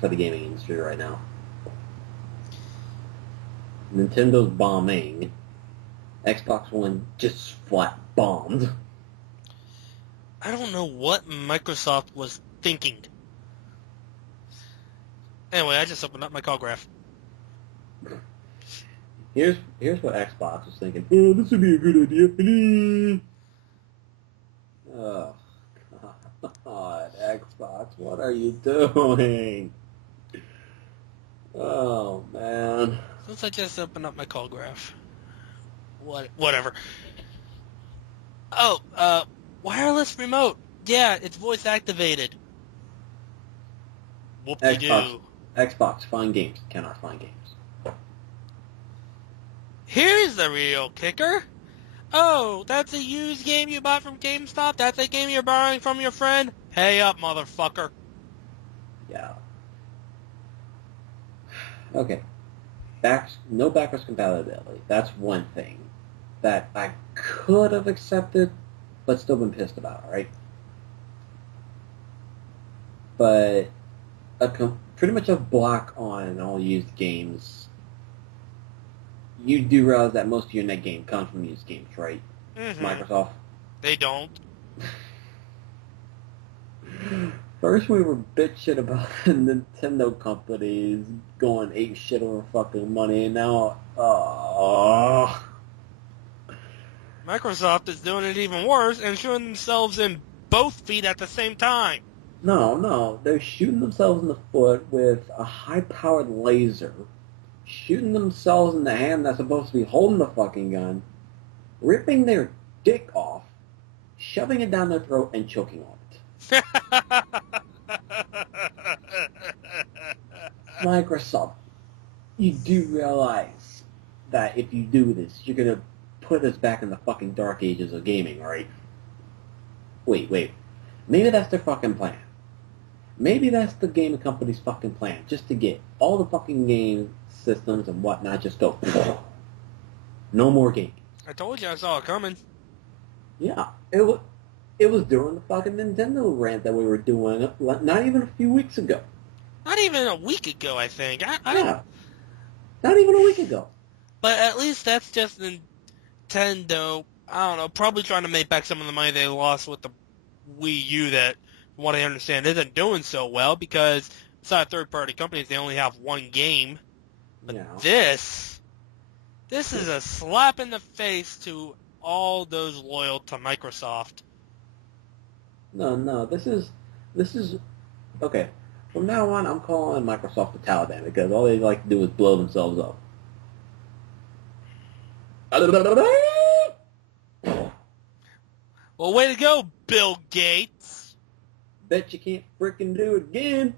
for the gaming industry right now. Nintendo's bombing. Xbox One just flat bombed. I don't know what Microsoft was thinking. Anyway, I just opened up my call graph. Here's what Xbox was thinking. Oh, this would be a good idea. Oh, God, Xbox, what are you doing? Oh, man. Since I just opened up my call graph. Whatever. Oh, wireless remote. Yeah, it's voice activated. Whoop-de-doo. Xbox, find games. Cannot find games. Here's the real kicker. Oh, that's a used game you bought from GameStop? That's a game you're borrowing from your friend? Pay up, motherfucker. Yeah. Okay. No backwards compatibility. That's one thing that I could have accepted, but still been pissed about, right? But pretty much a block on all used games. You do realize that most of your net game comes from used games, right? Mm-hmm. Microsoft. They don't. First we were bitching about the Nintendo companies going ape shit over fucking money, and now, Microsoft is doing it even worse and shooting themselves in both feet at the same time. No, they're shooting themselves in the foot with a high-powered laser, shooting themselves in the hand that's supposed to be holding the fucking gun, ripping their dick off, shoving it down their throat, and choking on it. Microsoft, you do realize that if you do this, you're gonna put us back in the fucking dark ages of gaming, right? Wait. Maybe that's their fucking plan. Maybe that's the gaming company's fucking plan, just to get all the fucking game systems and whatnot just go. No more games. I told you I saw it coming. Yeah, it was during the fucking Nintendo rant that we were doing, not even a few weeks ago. Not even a week ago, I think. Yeah, not even a week ago. But at least that's just Nintendo, I don't know, probably trying to make back some of the money they lost with the Wii U that, from what I understand, isn't doing so well because besides third-party companies, they only have one game. But Yeah. this is a slap in the face to all those loyal to Microsoft. No, this is okay. From now on, I'm calling Microsoft the Taliban because all they like to do is blow themselves up. Well, way to go, Bill Gates. Bet you can't frickin' do it again.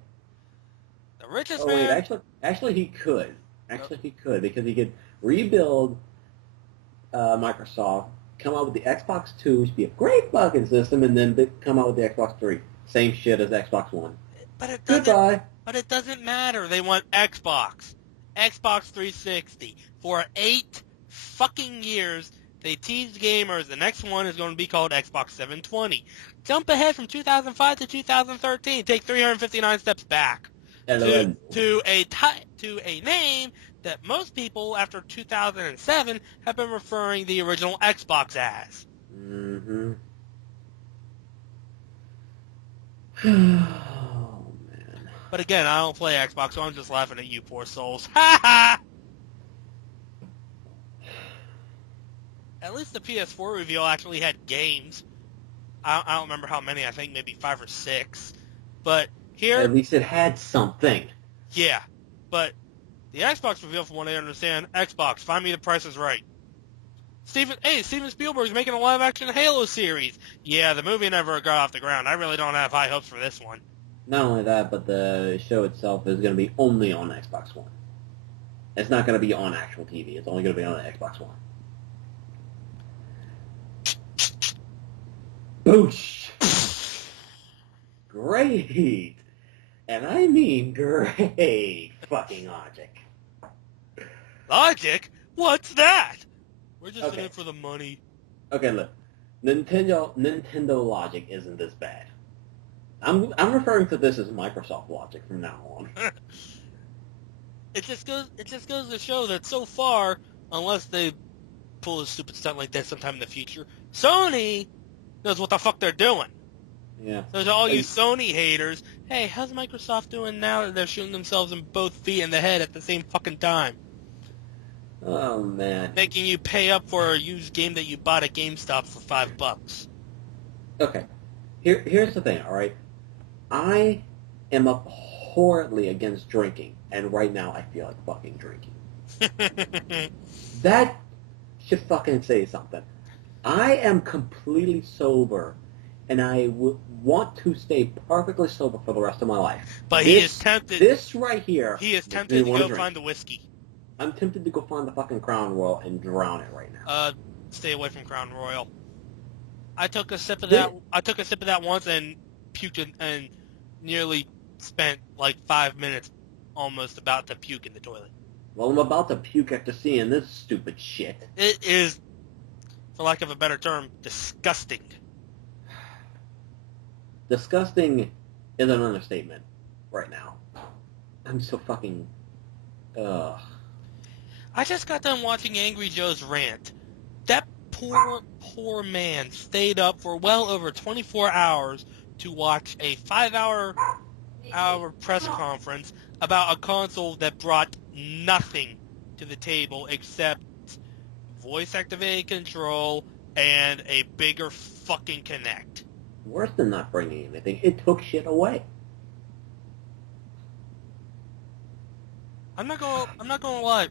The richest Wait, man. actually he could. He could because he could rebuild Microsoft, come out with the Xbox 2, which would be a great fucking system, and then come out with the Xbox 3. Same shit as Xbox One. But it doesn't matter. They want Xbox 360 for 8 fucking years. They teased gamers. The next one is going to be called Xbox 720. Jump ahead from 2005 to 2013. Take 359 steps back to a name that most people after 2007 have been referring the original Xbox as. Mm-hmm. Oh, man. But again, I don't play Xbox, so I'm just laughing at you poor souls. Ha ha! At least the PS4 reveal actually had games. I don't remember how many. I think maybe 5 or 6. But here... At least it had something. Yeah. But the Xbox reveal, from what I understand, Xbox, find me the Price is Right. Steven Spielberg's making a live-action Halo series. Yeah, the movie never got off the ground. I really don't have high hopes for this one. Not only that, but the show itself is going to be only on Xbox One. It's not going to be on actual TV. It's only going to be on the Xbox One. Boosh! Great! And I mean great fucking logic. Logic? What's that? We're just in it for the money. Okay, look. Nintendo logic isn't this bad. I'm referring to this as Microsoft logic from now on. It just goes to show that so far, unless they pull a stupid stunt like that sometime in the future, Sony knows what the fuck they're doing. Yeah. So to all you Sony haters, hey, how's Microsoft doing now that they're shooting themselves in both feet and the head at the same fucking time? Oh man. Making you pay up for a used game that you bought at GameStop for $5. Okay. Here's the thing, alright? I am abhorrently against drinking, and right now I feel like fucking drinking. That should fucking say something. I am completely sober, and I want to stay perfectly sober for the rest of my life. But he is tempted. This right here. He is tempted to go find the whiskey. I'm tempted to go find the fucking Crown Royal and drown it right now. Stay away from Crown Royal. I took a sip of that. I took a sip of that once and puked and nearly spent like 5 minutes almost about to puke in the toilet. Well, I'm about to puke after seeing this stupid shit. It is, for lack of a better term, disgusting. Disgusting is an understatement right now. I'm so fucking... Ugh. I just got done watching Angry Joe's rant. That poor man stayed up for well over 24 hours to watch a 5-hour press conference about a console that brought nothing to the table except voice-activated control and a bigger fucking Kinect. Worse than not bringing anything, it took shit away. I'm not gonna lie.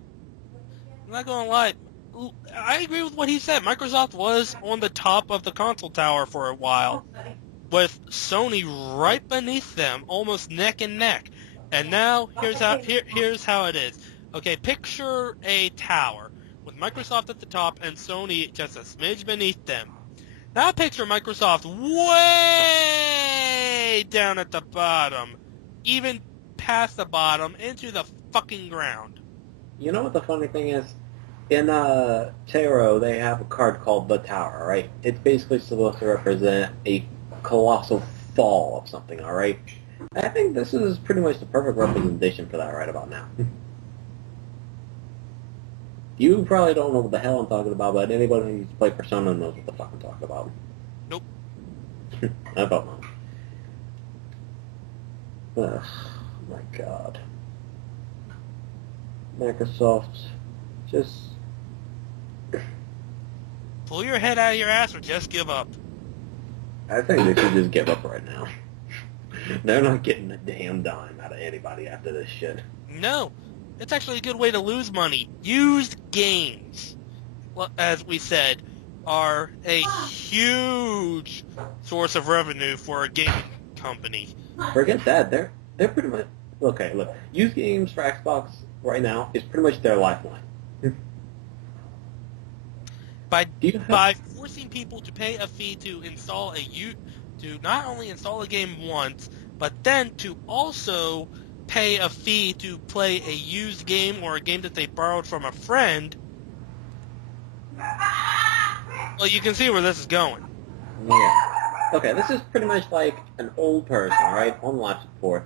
I agree with what he said. Microsoft was on the top of the console tower for a while, with Sony right beneath them, almost neck and neck. And now here's how it is. Okay, picture a tower with Microsoft at the top and Sony just a smidge beneath them. Now picture Microsoft way down at the bottom, even past the bottom, into the fucking ground. You know what the funny thing is? In Tarot, they have a card called the Tower, right? It's basically supposed to represent a colossal fall of something, alright? I think this is pretty much the perfect representation for that right about now. You probably don't know what the hell I'm talking about, but anybody who used to play Persona knows what the fuck I'm talking about. Nope. I don't know. Ugh, my god. Microsoft, just... Pull your head out of your ass or just give up. I think they should just give up right now. They're not getting a damn dime out of anybody after this shit. No. It's actually a good way to lose money. Used games, as we said, are a huge source of revenue for a gaming company. Forget that. They're pretty much... Okay, look. Used games for Xbox right now is pretty much their lifeline. By forcing people to pay a fee to not only install a game once, but then to also pay a fee to play a used game or a game that they borrowed from a friend. Well, you can see where this is going. Yeah. Okay, this is pretty much like an old person, right, on life support,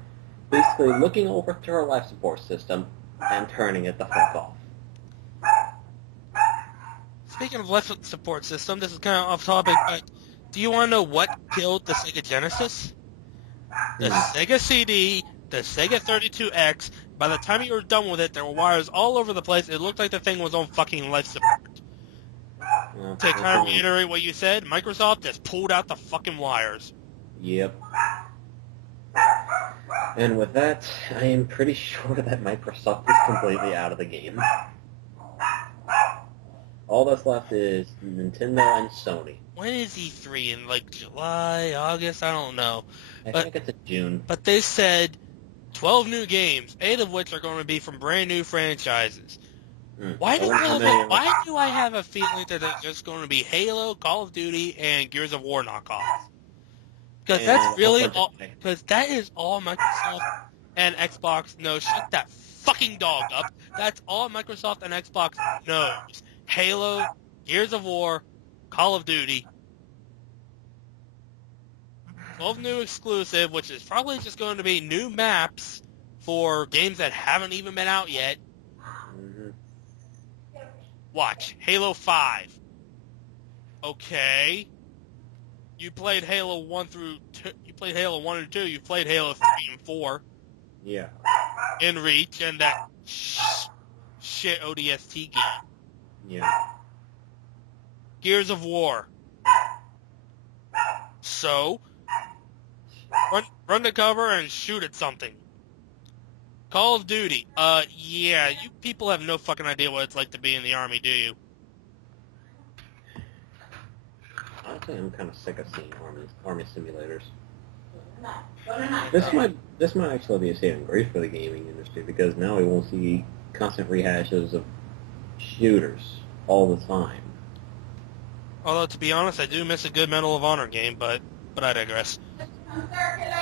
basically looking over to her life support system and turning it the fuck off. Speaking of life support system, this is kind of off topic, but do you want to know what killed the Sega Genesis? The Sega CD, the Sega 32X. By the time you were done with it, there were wires all over the place. It looked like the thing was on fucking life support. To kind of reiterate what you said, Microsoft just pulled out the fucking wires. Yep. And with that, I am pretty sure that Microsoft is completely out of the game. All that's left is Nintendo and Sony. When is E3? In like July, August? I don't know. I think it's in June. But they said 12 new games, 8 of which are going to be from brand new franchises. Why do I have a feeling that they're just going to be Halo, Call of Duty, and Gears of War knockoffs? Because that's really all. Because that is all Microsoft and Xbox knows. Shut that fucking dog up. That's all Microsoft and Xbox knows. Halo, Gears of War, Call of Duty. 12 new exclusive, which is probably just going to be new maps for games that haven't even been out yet. Mm-hmm. Watch, Halo 5. Okay. You played Halo 1 through 2, you played Halo 1 and 2, you played Halo 3 and 4 Yeah. in Reach and that shit ODST game. Yeah. Gears of War. So, run to cover and shoot at something. Call of Duty. Yeah, you people have no fucking idea what it's like to be in the Army, do you? Honestly, I'm kind of sick of seeing army simulators. Uh, This might actually be a saving grace for the gaming industry because now we won't see constant rehashes of shooters all the time. Although, to be honest, I do miss a good Medal of Honor game, but I digress.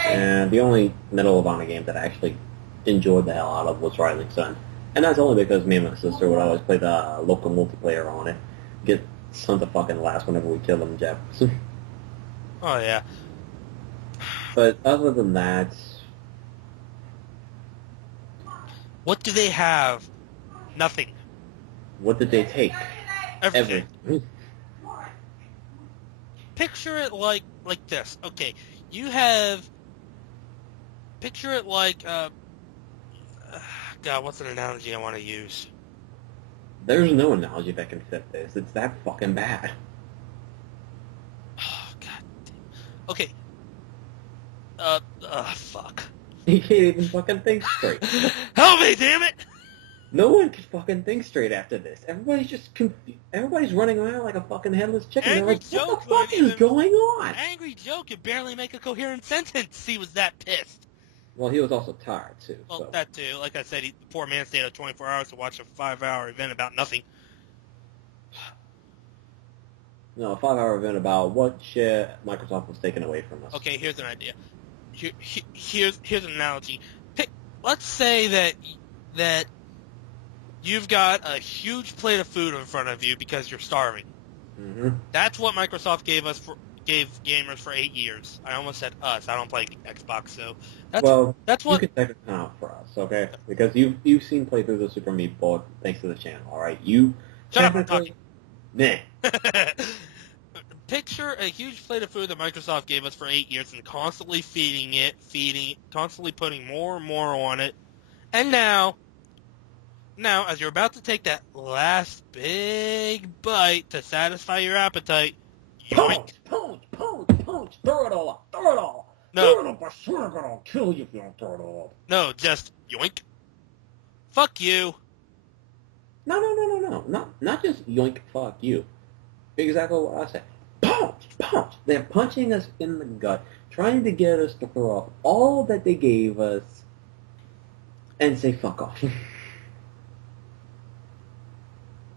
And the only Medal of Honor game that I actually enjoyed the hell out of was Rising Sun. And that's only because me and my sister would always play the local multiplayer on it. Get tons of fucking laughs whenever we kill them Jeffs. Oh, yeah. But other than that, What do they have? Nothing. what did they take? Everything. Everything. Picture it like this. Okay, you have... Picture it like, God, what's an analogy I want to use? There's no analogy that can fit this. It's that fucking bad. Oh, God. Okay. Fuck. You can't even fucking think straight. Help me, damn it! No one can fucking think straight after this. Everybody's just confused. Everybody's running around like a fucking headless chicken. They're Angry like, Joe what the fuck couldn't is going on? Angry Joe could barely make a coherent sentence. He was that pissed. Well, he was also tired, too. Well, So. that too. Like I said, the poor man stayed up 24 hours to watch a 5-hour event about nothing. No, a 5-hour event about what shit Microsoft was taking away from us. Okay, here's an idea. Here's an analogy. Let's say that you've got a huge plate of food in front of you because you're starving. Mm-hmm. That's what Microsoft gave gamers for 8 years. I almost said us. I don't play Xbox, so that's what. You can take it out for us, okay? Because you've seen playthroughs of Super Meat Boy thanks to the channel, all right? You Shut up! I'm talking. Nah. Picture a huge plate of food that Microsoft gave us for 8 years and constantly feeding it, constantly putting more and more on it. And now, as you're about to take that last big bite to satisfy your appetite, yoink. Punch! Throw it all up! No. Throw it up! I swear to God, I'll kill you if you don't throw it all up. No, just yoink. Fuck you. No. Not just yoink, fuck you. Exactly what I said. Punch! They're punching us in the gut, trying to get us to throw up all that they gave us and say fuck off.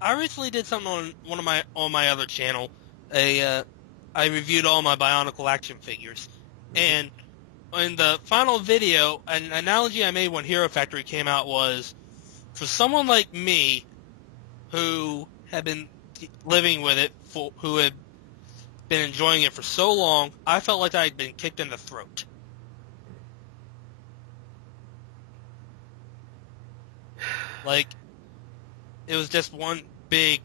I recently did something on my other channel. I reviewed all my Bionicle action figures, and in the final video, an analogy I made when Hero Factory came out was, for someone like me, who had been living with it, who had been enjoying it for so long, I felt like I had been kicked in the throat. Like, it was just one big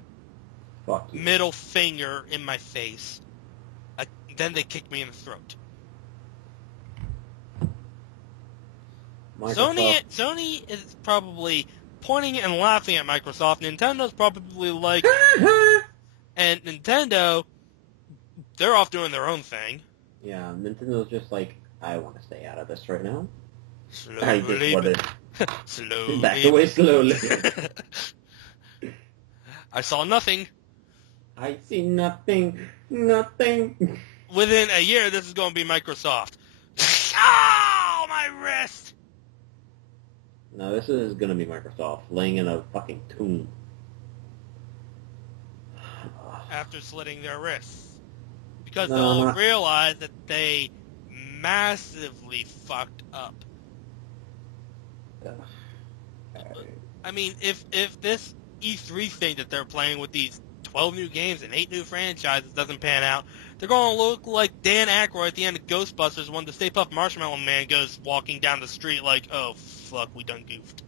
middle finger in my face. Then they kicked me in the throat. Sony is probably pointing and laughing at Microsoft. Nintendo's probably like... And Nintendo, they're off doing their own thing. Yeah, Nintendo's just like, I want to stay out of this right now. Slowly. Back away slowly. I saw nothing. I see nothing. Within a year, this is going to be Microsoft. Oh, my wrist! No, this is going to be Microsoft laying in a fucking tomb. After slitting their wrists. Because they'll realize that they massively fucked up. I mean, if this E3 thing that they're playing with these 12 new games and 8 new franchises doesn't pan out, They're going to look like Dan Aykroyd at the end of Ghostbusters when the Stay Puft Marshmallow Man goes walking down the street like, oh, fuck, we done goofed.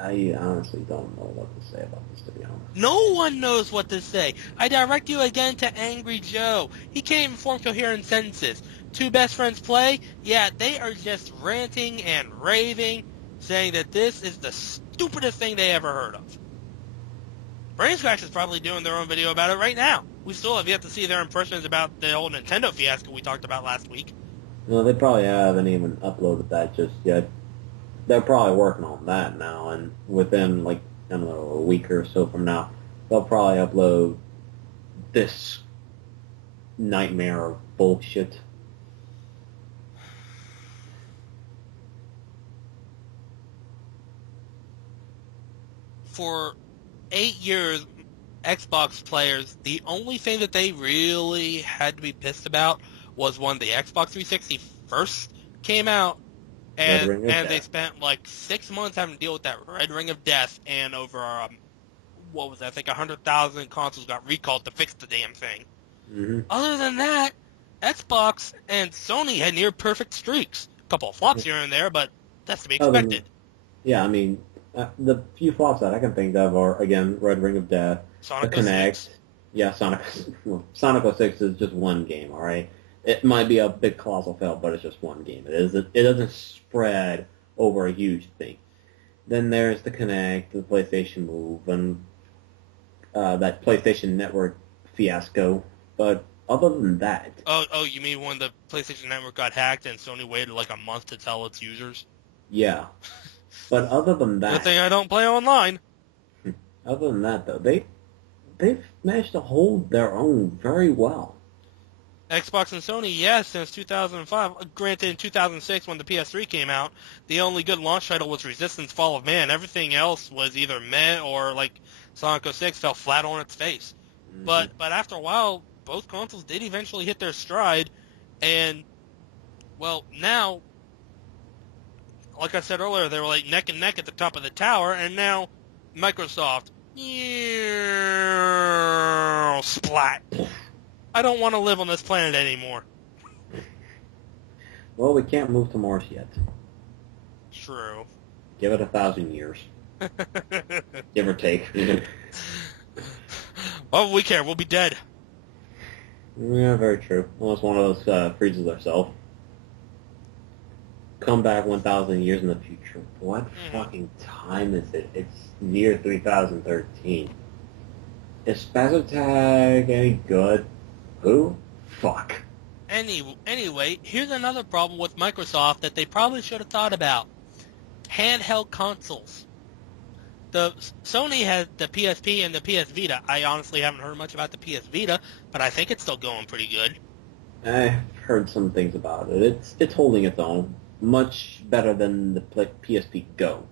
I honestly don't know what to say about this, to be honest. No one knows what to say. I direct you again to Angry Joe. He can't even form coherent sentences. Two best friends play? Yeah, they are just ranting and raving, saying that this is the stupidest thing they ever heard of. Brain Scratch is probably doing their own video about it right now. We still have yet to see their impressions about the whole Nintendo fiasco we talked about last week. No, they probably haven't even uploaded that just yet. They're probably working on that now, and within, like, I don't know, a week or so from now, they'll probably upload this nightmare of bullshit. For 8 years, Xbox players, the only thing that they really had to be pissed about was when the Xbox 360 first came out, and they spent like 6 months having to deal with that red ring of death, and over what was that? I think 100,000 consoles got recalled to fix the damn thing. Mm-hmm. Other than that, Xbox and Sony had near perfect streaks. A couple of flops here and there, but that's to be expected. Yeah, I mean, the few flops that I can think of are, again, Red Ring of Death, Sonic the Kinect. Yeah, Sonic 06 is just one game, all right? It might be a big colossal fail, but it's just one game. It doesn't spread over a huge thing. Then there's the Kinect, the PlayStation Move, and that PlayStation Network fiasco. But other than that... Oh, you mean when the PlayStation Network got hacked and Sony waited like a month to tell its users? Yeah. But other than that... Good thing I don't play online. Other than that, though, they've managed to hold their own very well. Xbox and Sony, yes, since 2005. Granted, in 2006, when the PS3 came out, the only good launch title was Resistance: Fall of Man. Everything else was either meh or, like Sonic 06, fell flat on its face. Mm-hmm. But after a while, both consoles did eventually hit their stride, and, well, now, like I said earlier, they were like neck and neck at the top of the tower, and now Microsoft, splat. I don't want to live on this planet anymore. Well, we can't move to Mars yet. True. Give it 1,000 years. Give or take. Oh, we care. We'll be dead. Yeah, very true. Unless one of us freezes ourselves. Come back 1,000 years in the future. What fucking time is it? It's year 3013. Is Spaz Tag any good? Who? Fuck. Anyway, here's another problem with Microsoft that they probably should have thought about. Handheld consoles. The Sony has the PSP and the PS Vita. I honestly haven't heard much about the PS Vita, but I think it's still going pretty good. I've heard some things about it. It's holding its own. Much better than the PSP Go.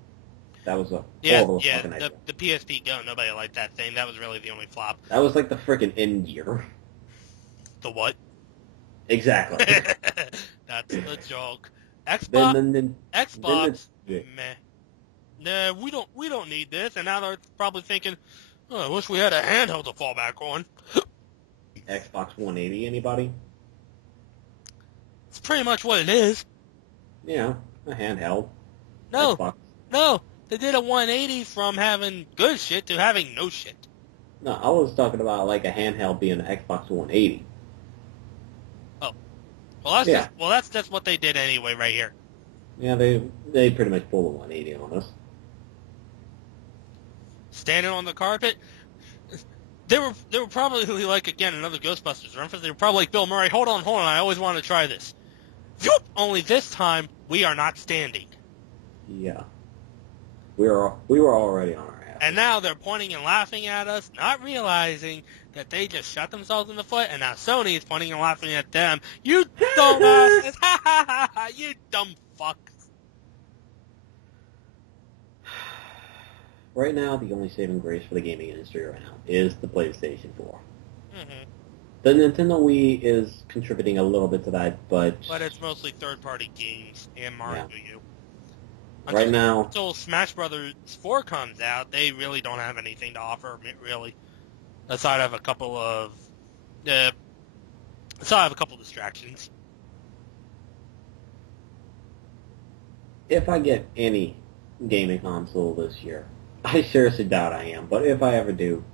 That was a horrible fucking idea. The PSP Go, nobody liked that thing. That was really the only flop. That was like the frickin' end year. The what? Exactly. That's the joke. Xbox, meh. Nah, we don't need this. And now they're probably thinking, oh, I wish we had a handheld to fall back on. Xbox 180, anybody? It's pretty much what it is. Yeah, a handheld. No, Xbox. No, they did a 180 from having good shit to having no shit. No, I was talking about like a handheld being an Xbox 180. Oh, well that's just what they did anyway, right here. Yeah, they pretty much pulled a 180 on us. Standing on the carpet. They were probably like, again, another Ghostbusters reference. They were probably like, Bill Murray, hold on, I always wanted to try this. Whoop! Only this time, we are not standing. Yeah. We were already on our ass. And now they're pointing and laughing at us, not realizing that they just shot themselves in the foot, and now Sony is pointing and laughing at them. You dumbasses! Ha ha ha ha! You dumb fucks! Right now, the only saving grace for the gaming industry right now is the PlayStation 4. Mm-hmm. The Nintendo Wii is contributing a little bit to that, but it's mostly third-party games and Mario U. Right now, until Smash Brothers 4 comes out, they really don't have anything to offer, really, aside of a couple of distractions. if I get any gaming console this year, I seriously doubt I am, but if I ever do,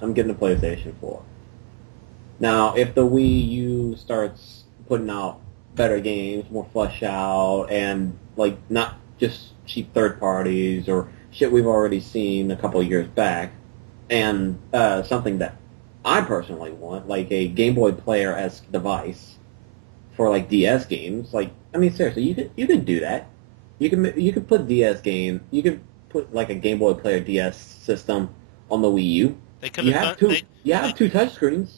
I'm getting a PlayStation 4. Now, if the Wii U starts putting out better games, more fleshed out, and like not just cheap third parties or shit we've already seen a couple of years back, and something that I personally want, like a Game Boy Player-esque device for like DS games, like I mean seriously, you could do that. You could put DS game, you could put like a Game Boy Player DS system on the Wii U. They could You have have done. two. You have two touchscreens.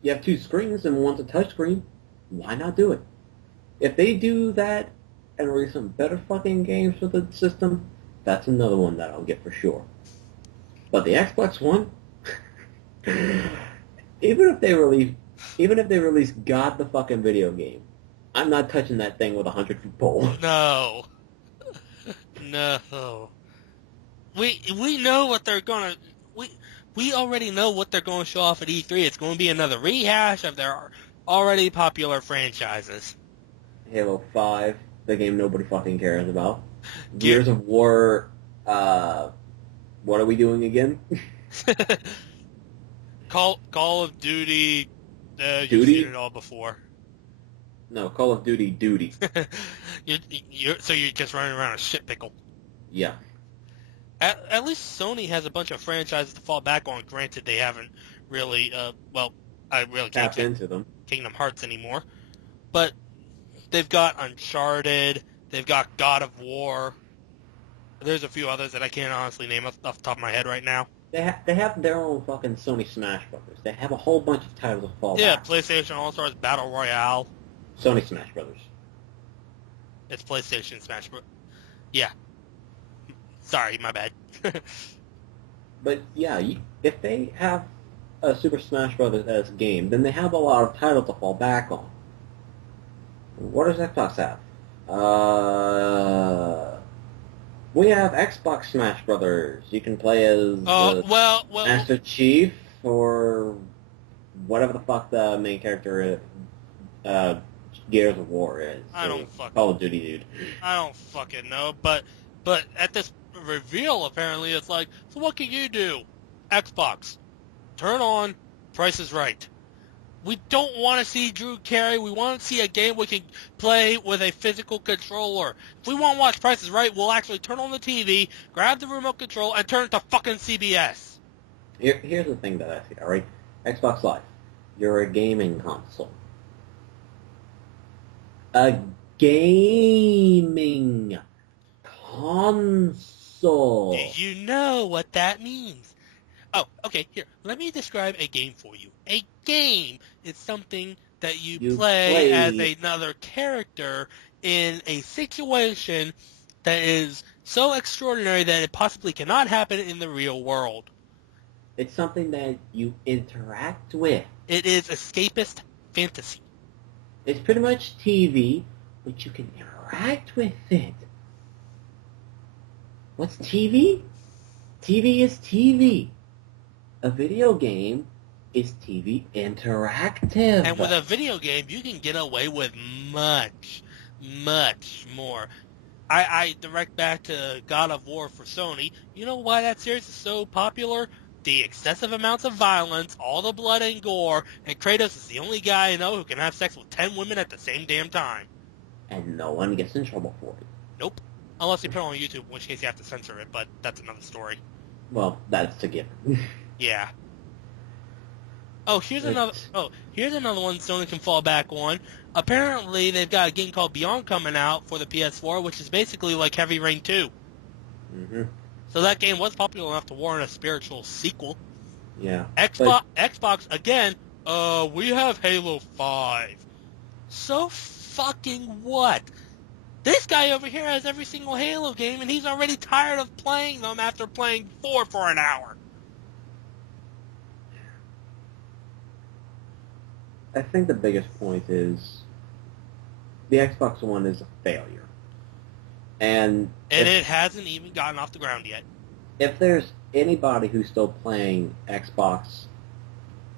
You have two screens and one's a touchscreen. Why not do it? If they do that and release some better fucking games for the system, that's another one that I'll get for sure. But the Xbox One, even if they release God the fucking video game, I'm not touching that thing with a 100-foot pole. No, no. We know what they're gonna. We already know what they're going to show off at E3. It's going to be another rehash of their already popular franchises. Halo 5, the game nobody fucking cares about. Gear- Gears of War, what are we doing again? Call of Duty. You've Duty? seen it all before. No, Call of Duty Duty. So you're just running around a shit pickle. Yeah. At least Sony has a bunch of franchises to fall back on. Granted, they haven't really, I really can't Tapped into them. Kingdom Hearts anymore. But they've got Uncharted, they've got God of War. There's a few others that I can't honestly name off the top of my head right now. They have their own fucking Sony Smash Brothers. They have a whole bunch of titles to fall back. PlayStation All-Stars Battle Royale. Sony Smash Brothers. It's PlayStation Smash Bros. Yeah. Sorry, my bad. But yeah, if they have a Super Smash Brothers as a game, then they have a lot of titles to fall back on. What does Xbox have? We have Xbox Smash Brothers. You can play as Master Chief or whatever the fuck the main character Gears of War is. Call of Duty dude. I don't fucking know, but at this reveal, apparently, it's like, so what can you do? Xbox. Turn on Price is Right. We don't want to see Drew Carey. We want to see a game we can play with a physical controller. If we want to watch Price is Right, we'll actually turn on the TV, grab the remote control, and turn it to fucking CBS. Here's the thing that I see, alright? Xbox Live. You're a gaming console. A gaming console. Do you know what that means? Oh, okay, here. Let me describe a game for you. A game is something that you play as another character in a situation that is so extraordinary that it possibly cannot happen in the real world. It's something that you interact with. It is escapist fantasy. It's pretty much TV, but you can interact with it. What's TV? TV is TV. A video game is TV interactive. And with a video game, you can get away with much, much more. I direct back to God of War for Sony. You know why that series is so popular? The excessive amounts of violence, all the blood and gore, and Kratos is the only guy I know who can have sex with 10 women at the same damn time. And no one gets in trouble for it. Nope. Unless you put it on YouTube, in which case you have to censor it, but that's another story. Well, that's a given. Yeah. Here's another one Sony can fall back on. Apparently, they've got a game called Beyond coming out for the PS4, which is basically like Heavy Rain 2. Mm-hmm. So that game was popular enough to warrant a spiritual sequel. Yeah. Xbox again. We have Halo 5. So fucking what? This guy over here has every single Halo game, and he's already tired of playing them after playing 4 for an hour. I think the biggest point is the Xbox One is a failure. And it hasn't even gotten off the ground yet. If there's anybody who's still playing Xbox,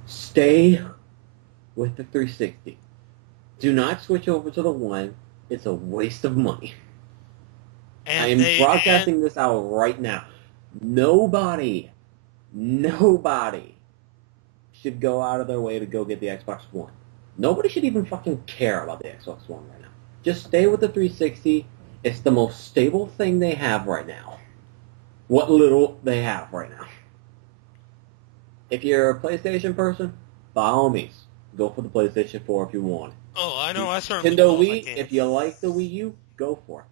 stay with the 360. Do not switch over to the One. It's a waste of money. I am broadcasting this out right now. Nobody should go out of their way to go get the Xbox One. Nobody should even fucking care about the Xbox One right now. Just stay with the 360. It's the most stable thing they have right now. What little they have right now. If you're a PlayStation person, by all means, go for the PlayStation 4 if you want it. Oh, I know, I certainly Nintendo Wii, if you like the Wii U, go for it.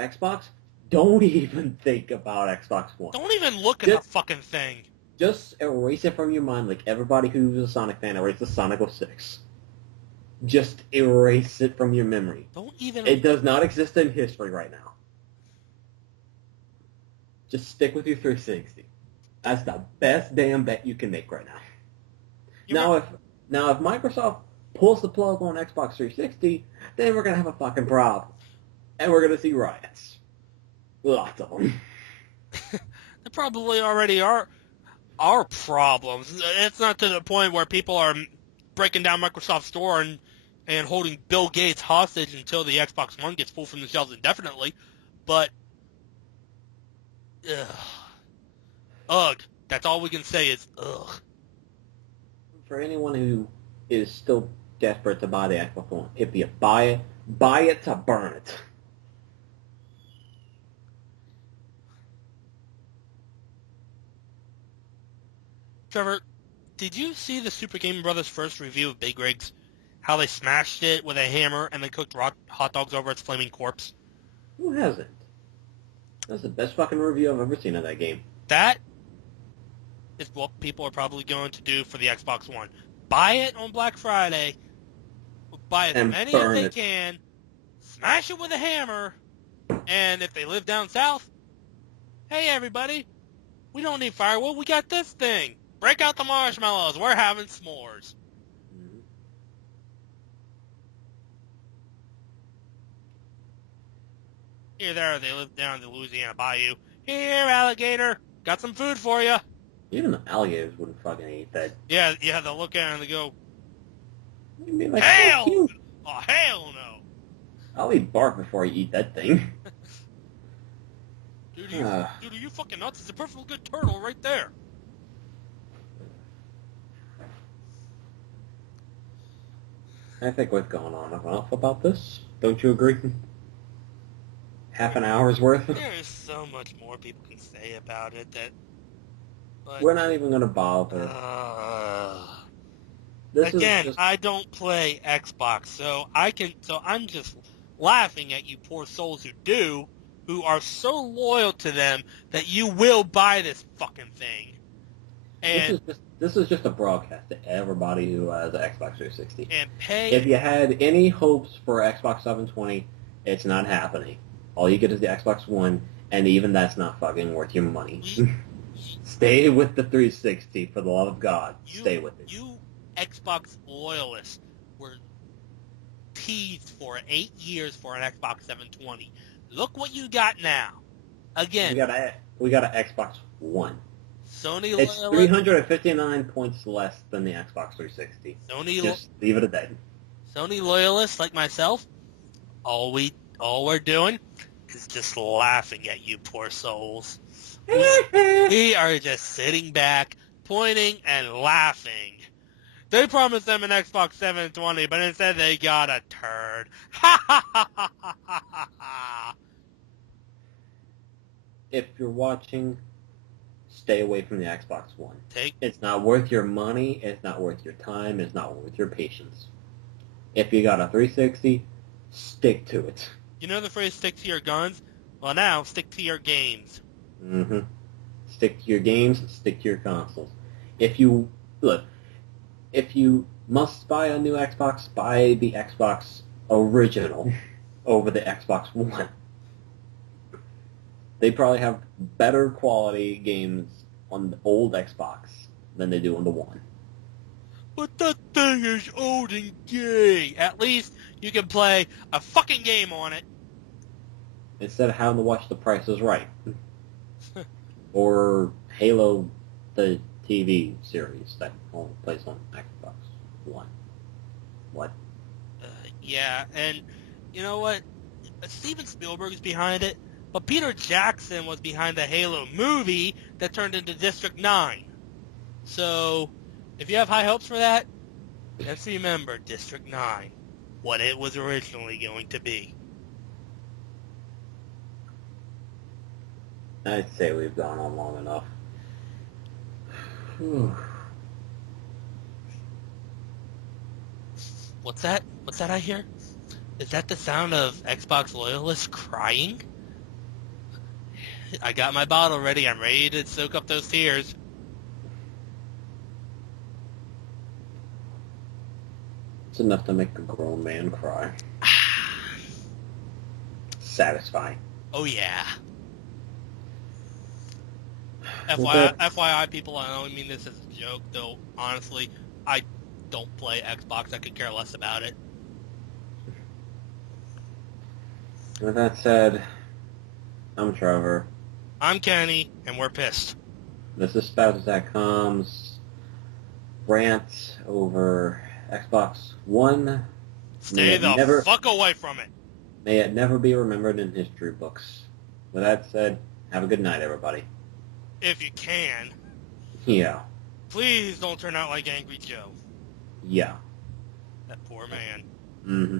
Xbox, don't even think about Xbox One. Don't even look at the fucking thing. Just erase it from your mind like everybody who's a Sonic fan erases Sonic 06. Just erase it from your memory. Don't even... It does not exist in history right now. Just stick with your 360. That's the best damn bet you can make right now. Now, if Microsoft pulls the plug on Xbox 360, then we're gonna have a fucking problem, and we're gonna see riots. Lots of them. There probably already are problems. It's not to the point where people are breaking down Microsoft's store and holding Bill Gates hostage until the Xbox One gets pulled from the shelves indefinitely, but ugh. That's all we can say is ugh. For anyone who is still desperate to buy the Xbox One, if you buy it to burn it. Trevor, did you see the Super Game Brothers first review of Big Rigs? How they smashed it with a hammer and then cooked hot dogs over its flaming corpse? Who hasn't? That's the best fucking review I've ever seen of that game. That is what people are probably going to do for the Xbox One. Buy it on Black Friday, buy as many as they can, smash it with a hammer, and if they live down south, hey everybody, we don't need firewood, we got this thing. Break out the marshmallows, we're having s'mores. Mm-hmm. Here, there, they live down in the Louisiana Bayou. Here, alligator, got some food for you. Even the alligators wouldn't fucking eat that. Yeah, they'll look at it and they go, Like, hell! Oh, hell no! I'll eat bark before I eat that thing. Dude, are you fucking nuts? It's a perfectly good turtle right there. I think we've gone on enough about this. Don't you agree? Half an hour's worth? There's so much more people can say about it but we're not even going to bother. I don't play Xbox, so I'm just laughing at you poor souls who do, who are so loyal to them that you will buy this fucking thing. And this is just a broadcast to everybody who has an Xbox 360. And pay. If you had any hopes for Xbox 720, it's not happening. All you get is the Xbox One, and even that's not fucking worth your money. Stay with the 360, for the love of God. Stay with it. You Xbox loyalists were teased for 8 years for an Xbox 720. Look what you got now. Again, we got an Xbox One. Sony it's 359 points less than the Xbox 360. Just leave it at that. Sony loyalists like myself, all we're doing is just laughing at you poor souls. We are just sitting back, pointing and laughing. They promised them an Xbox 720, but instead they got a turd. Ha ha ha ha ha ha ha. If you're watching, stay away from the Xbox One. It's not worth your money, it's not worth your time, it's not worth your patience. If you got a 360, stick to it. You know the phrase, stick to your guns? Well, now, stick to your games. Mm-hmm. Stick to your games, stick to your consoles. If you must buy a new Xbox, buy the Xbox original over the Xbox One. They probably have better quality games on the old Xbox than they do on the One. But that thing is old and gay. At least you can play a fucking game on it. instead of having to watch The Price is Right. Or Halo, the TV series that only plays on Xbox One. What? Yeah, and you know what? Steven Spielberg is behind it, but Peter Jackson was behind the Halo movie that turned into District 9. So, if you have high hopes for that, let's remember District 9, what it was originally going to be. I'd say we've gone on long enough. What's that? What's that I hear? Is that the sound of Xbox loyalists crying? I got my bottle ready. I'm ready to soak up those tears. It's enough to make a grown man cry. Satisfying. Oh, yeah. Okay. FYI, people, I only mean this as a joke, though, honestly, I don't play Xbox. I could care less about it. With that said, I'm Trevor. I'm Kenny, and we're pissed. This is Spaz.com's rant over Xbox One. Stay the fuck away from it. May it never be remembered in history books. With that said, have a good night, everybody. If you can. Yeah. Please don't turn out like Angry Joe. Yeah. That poor man. Mm-hmm.